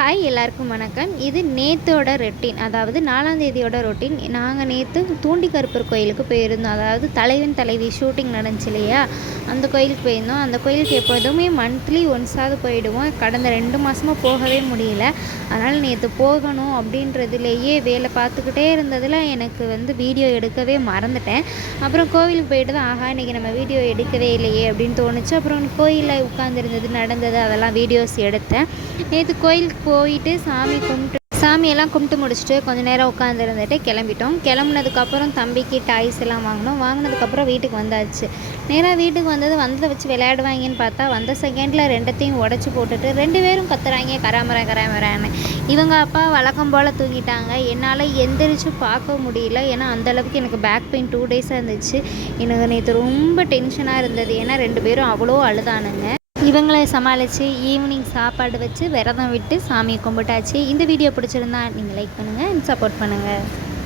Hi எல்லாருக்கும் வணக்கம். இது நேத்தோட ரொட்டீன். அதாவது 4ஆம் தேதியோட ரொட்டீன். நாங்கள் நேற்று தூண்டி கருப்பர் கோயிலுக்கு போயிருந்தோம். அதாவது தலைவன் தலைவி ஷூட்டிங் நடந்துச்சு இல்லையா, அந்த கோயிலுக்கு போயிருந்தோம். அந்த கோயிலுக்கு எப்போதுமே மந்த்லி ஒன்ஸாவது போயிடுவோம். கடந்த 2 மாதமாக போகவே முடியல. அதனால் நேற்று போகணும் அப்படின்றதுலேயே வேலை பார்த்துக்கிட்டே இருந்ததில் எனக்கு வீடியோ எடுக்கவே மறந்துட்டேன். அப்புறம் கோவிலுக்கு போயிட்டு தான் இன்றைக்கி நம்ம வீடியோ எடுக்கவே இல்லையே அப்படின்னு தோணுச்சு. அப்புறம் கோயிலில் உட்காந்துருந்தது நடந்தது அதெல்லாம் வீடியோஸ் எடுத்தேன். நேற்று கோயிலுக்கு போயிட்டு சாமியெல்லாம் கும்பிட்டு முடிச்சுட்டு கொஞ்சம் நேரம் உட்காந்துருந்துட்டு கிளம்பிட்டோம். கிளம்புனதுக்கப்புறம் தம்பிக்கு டாய்ஸ் எல்லாம் வாங்கினதுக்கப்புறம் வீட்டுக்கு வந்தாச்சு. நேராக வீட்டுக்கு வந்ததை வச்சு விளையாடுவாங்கன்னு பார்த்தா வந்த செகண்டில் 2த்தையும் உடச்சி போட்டுட்டு 2 பேரும் கத்துறாங்க கராமரான்னு. இவங்க அப்பா வழக்கம் போல் தூங்கிட்டாங்க. என்னால் எந்திரிச்சு பார்க்க முடியல. ஏன்னா அந்தளவுக்கு எனக்கு பேக் பெயின் 2 டேஸாக இருந்துச்சு. எனக்கு நேற்று ரொம்ப டென்ஷனாக இருந்தது. ஏன்னா 2 பேரும் அவ்வளோ அழுதானுங்க. இவங்களை சமாளித்து ஈவினிங் சாப்பாடு வச்சு விரதம் விட்டு சாமியை கும்பிட்டாச்சு. இந்த வீடியோ பிடிச்சிருந்தா நீங்கள் லைக் பண்ணுங்கள், சப்போர்ட் பண்ணுங்கள்.